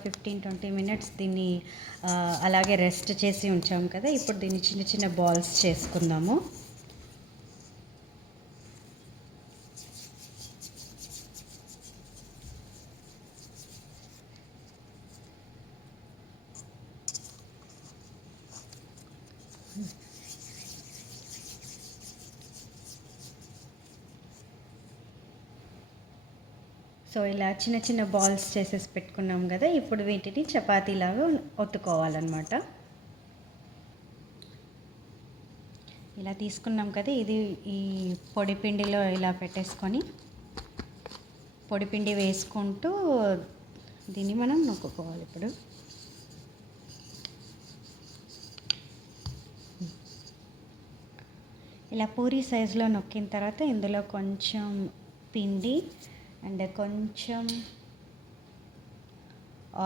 ఒక 15-20 మినిట్స్ దీన్ని అలాగే రెస్ట్ చేసి ఉంచాము కదా. ఇప్పుడు దీన్ని చిన్న చిన్న బాల్స్ చేసుకుందాము. సో ఇలా చిన్న చిన్న బాల్స్ చేసేసి పెట్టుకున్నాం కదా. ఇప్పుడు వీటిని చపాతీలాగా ఒత్తుకోవాలన్నమాట. ఇలా తీసుకున్నాం కదా, ఇది ఈ పొడి పిండిలో ఇలా పెట్టేసుకొని పొడి పిండి వేసుకుంటూ దీన్ని మనం నొక్కుకోవాలి. ఇప్పుడు ఇలా పూరీ సైజులో నొక్కిన తర్వాత ఇందులో కొంచెం పిండి అండ్ కొంచెం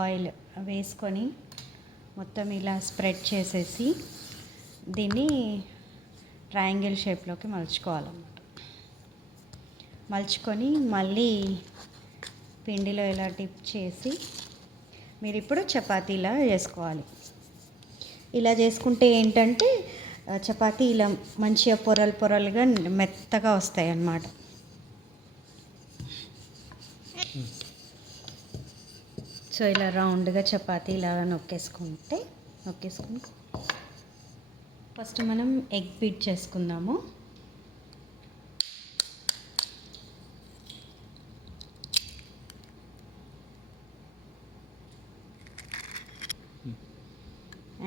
ఆయిల్ వేసుకొని మొత్తం ఇలా స్ప్రెడ్ చేసేసి దీన్ని ట్రయాంగిల్ షేప్లోకి మలుచుకోవాలన్నమాట. మలుచుకొని మళ్ళీ పిండిలో ఇలా డిప్ చేసి మీరు ఇప్పుడు చపాతీలా చేసుకోవాలి. ఇలా చేసుకుంటే ఏంటంటే చపాతీ ఇలా మంచిగా పొరలు పొరలుగా మెత్తగా వస్తాయి అన్నమాట. సో ఇలా రౌండ్గా చపాతీ ఇలాగా నొక్కేసుకుని ఫస్ట్ మనం ఎగ్ బీట్ చేసుకుందాము.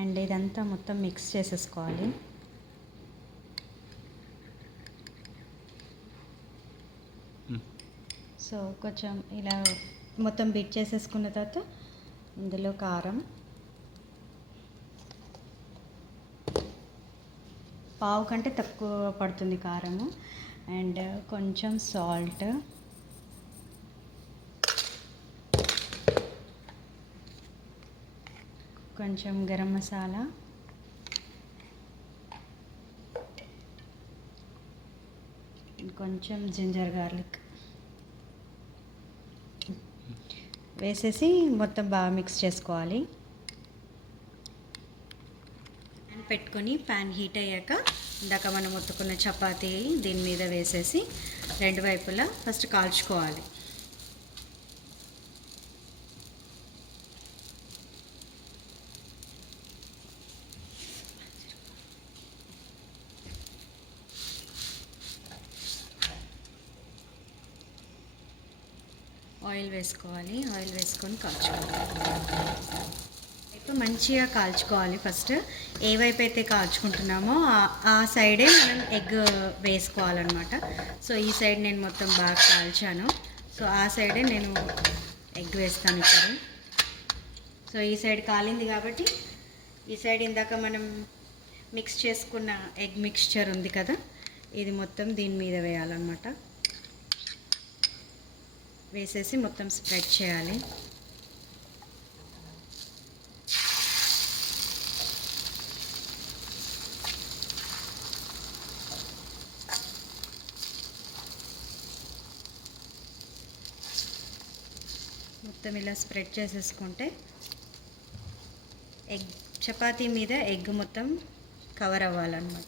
అండ్ ఇదంతా మొత్తం మిక్స్ చేసేసుకోవాలి. సో కొంచెం ఇలా మొత్తం బీట్ చేసేసుకున్న తర్వాత ఇందులో కారం, పావు కంటే తక్కువ పడుతుంది కారము, అండ్ కొంచెం సాల్ట్, కొంచెం గరం మసాలా, కొంచెం జింజర్ గార్లిక్ వేసేసి మొత్తం బాగా మిక్స్ చేసుకోవాలి. ప్యాన్ పెట్టుకొని ప్యాన్ హీట్ అయ్యాక ఇందాక మనం ఒత్తుకున్న చపాతీ దీని మీద వేసేసి రెండు వైపులా ఫస్ట్ కాల్చుకోవాలి. ఆయిల్ వేసుకోవాలి. ఆయిల్ వేసుకొని కాల్చుకోవాలి. ఇప్పుడు మంచిగా కాల్చుకోవాలి. ఫస్ట్ ఏ వైపు అయితే కాల్చుకుంటున్నామో ఆ సైడే మనం ఎగ్ వేసుకోవాలన్నమాట. సో ఈ సైడ్ నేను మొత్తం బాగా కాల్చాను. సో ఆ సైడే నేను ఎగ్ వేస్తాను ఇప్పుడు. సో ఈ సైడ్ కాలింది కాబట్టి ఈ సైడ్ ఇందాక మనం మిక్స్ చేసుకున్న ఎగ్ మిక్స్చర్ ఉంది కదా, ఇది మొత్తం దీని మీద వేయాలన్నమాట. వేసేసి మొత్తం స్ప్రెడ్ చేయాలి. మొత్తం ఇలా స్ప్రెడ్ చేసేసుకుంటే ఎగ్ చపాతీ మీద ఎగ్ మొత్తం కవర్ అవ్వాలన్నమాట.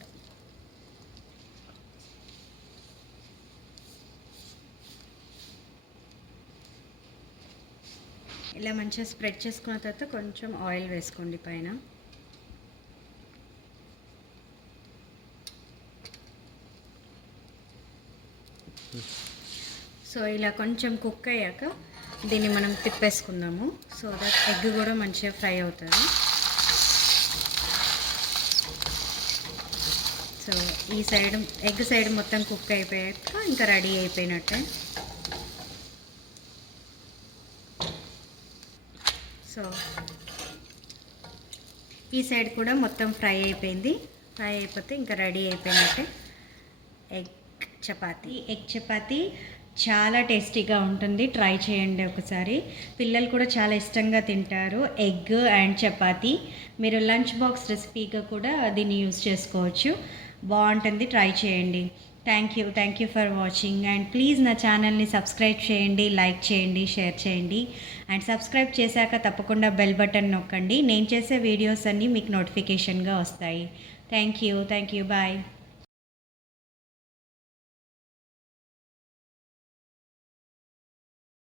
ఇలా మంచిగా స్ప్రెడ్ చేసుకున్న తర్వాత కొంచెం ఆయిల్ వేసుకోండి పైన. సో ఇలా కొంచెం కుక్ అయ్యాక దీన్ని మనం తిప్పేసుకుందాము. సో దట్ ఎగ్ కూడా మంచిగా ఫ్రై అవుతుంది. సో ఈ సైడ్ ఎగ్ సైడ్ మొత్తం కుక్ అయిపోయాక ఇంకా రెడీ అయిపోయినట్టే. సో ఈ సైడ్ కూడా మొత్తం ఫ్రై అయిపోయింది. ఫ్రై అయిపోతే ఇంకా రెడీ అయిపోయినట్టే ఎగ్ చపాతీ చాలా టేస్టీగా ఉంటుంది. ట్రై చేయండి ఒకసారి. పిల్లలు కూడా చాలా ఇష్టంగా తింటారు. ఎగ్ అండ్ చపాతీ మీరు లంచ్ బాక్స్ రెసిపీగా కూడా దీన్ని యూజ్ చేసుకోవచ్చు. బాగుంటుంది. ట్రై చేయండి. Thank you for watching. And please నా ఛానల్ని సబ్స్క్రైబ్ చేయండి, లైక్ చేయండి, షేర్ చేయండి. అండ్ సబ్స్క్రైబ్ చేశాక తప్పకుండా బెల్ బటన్ నొక్కండి. నేను చేసే వీడియోస్ అన్నీ మీకు నోటిఫికేషన్గా వస్తాయి. Thank you bye.